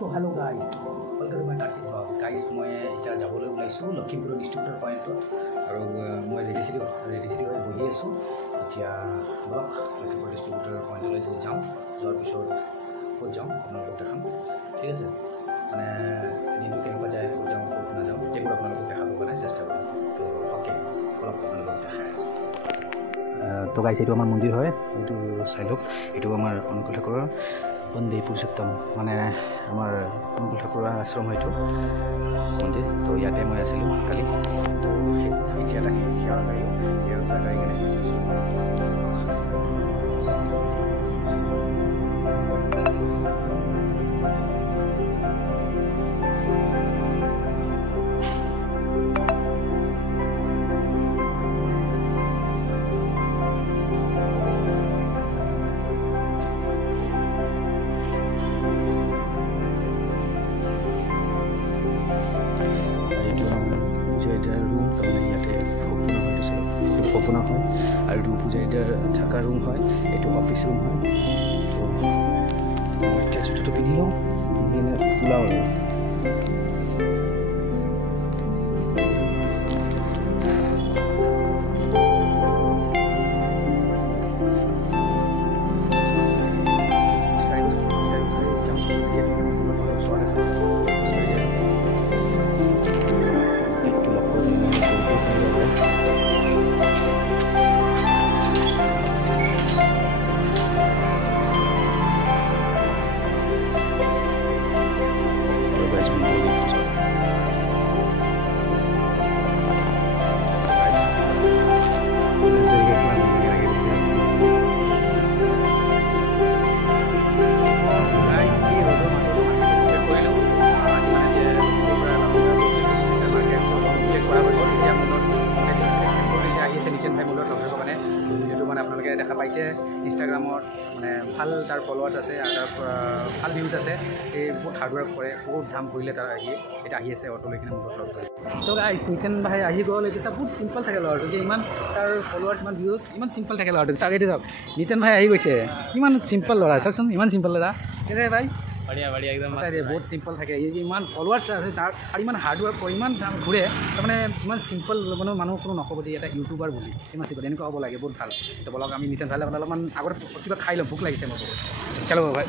তো hello' guys, welcome to my Kartik blog. Guys, মই এতিয়া যাবলৈ ওলাইছোঁ লখিমপুৰ ডিষ্ট্ৰিক্টৰ পইণ্টত, আৰু মই ৰেডি চিটি হৈ বহি আছোঁ। এতিয়া ব্লগ লখিমপুৰ ডিষ্ট্ৰিক্টৰ পইণ্টলৈ যাওঁ। যোৱাৰ পিছত ক'ত যাওঁ আপোনালোকক দেখাম, ঠিক আছে? মানে দিনটো কেনেকুৱা যায়, ক'ত যাওঁ ক'ত নাযাওঁ সেইবোৰ আপোনালোকক দেখাবৰ কাৰণে চেষ্টা কৰিম। তো অ'কে, ব্লগ আপোনালোকক দেখাই আছোঁ। তো গাইজ, এইটো আমাৰ মন্দিৰ হয়, এইটো চাই লওক। এইটো আমাৰ অনুকূল ঠাকুৰৰ বন্দে পুৰুষোত্তম, মানে আমাৰ অনুকূল ঠাকুৰৰ আশ্ৰম হয়তো মন্দিৰ। তো ইয়াতে মই আছিলোঁ কালি। তো এতিয়া এটা সেৱা গাড়ী গাড়ী কেনে সপোনা হয়, আৰু এইটো পূজাৰীৰ থকা ৰুম হয়, এইটো অফিচ ৰুম হয়। তো মই এতিয়া জোতাটো পিন্ধি লওঁ, পিন্ধি ওলাওঁ আৰু আপোনালোকে দেখা পাইছে ইনষ্টাগ্ৰামত, মানে ভাল তাৰ ফলোৱাৰ্ছ আছে আৰু তাৰ ভাল ভিউজ আছে। এই বহুত হাৰ্ড ৱৰ্ক কৰে, বহুত ধাম ঘূৰিলে তাৰ এতিয়া আহি আছে অটো লৈ কিনে মোৰ লগ ধৰি। তো গাইজ, নিতেন ভাই আহি গ'ল। এইটো চব বহুত চিম্পল থাকে ল'ৰাটো, যে ইমান তাৰ ফলোৱাৰ্ছ, ইমান ভিউজ, ইমান চিম্পল থাকে ল'ৰাটো। চাওক এইটো চাওক, নিতেন ভাই আহি গৈছে। ইমান চিম্পল ল'ৰা, চাওকচোন ইমান চিম্পল ল'ৰা। কেনে ভাই? বঢ়িয়া একদম বহুত চিম্পল থাকে। এই যে ইমান ফলোৱাৰ্ছ আছে তাৰ, আৰু ইমান হাৰ্ড ৱৰ্ক কৰে, ইমান দাম ঘূৰে, তাৰমানে ইমান চিম্পল মানে মানুহ কোনো নক'ব যে এটা ইউটিউবাৰ বুলি। ইমান চিম্পল, এনেকুৱা হ'ব লাগে, বহুত ভাল। তো বলক আমি নিতেন ভাইলৈ অলপমান আগত কিবা খাই লওঁ, ভোক লাগিছে মোৰ বহুত। চলো ভাই।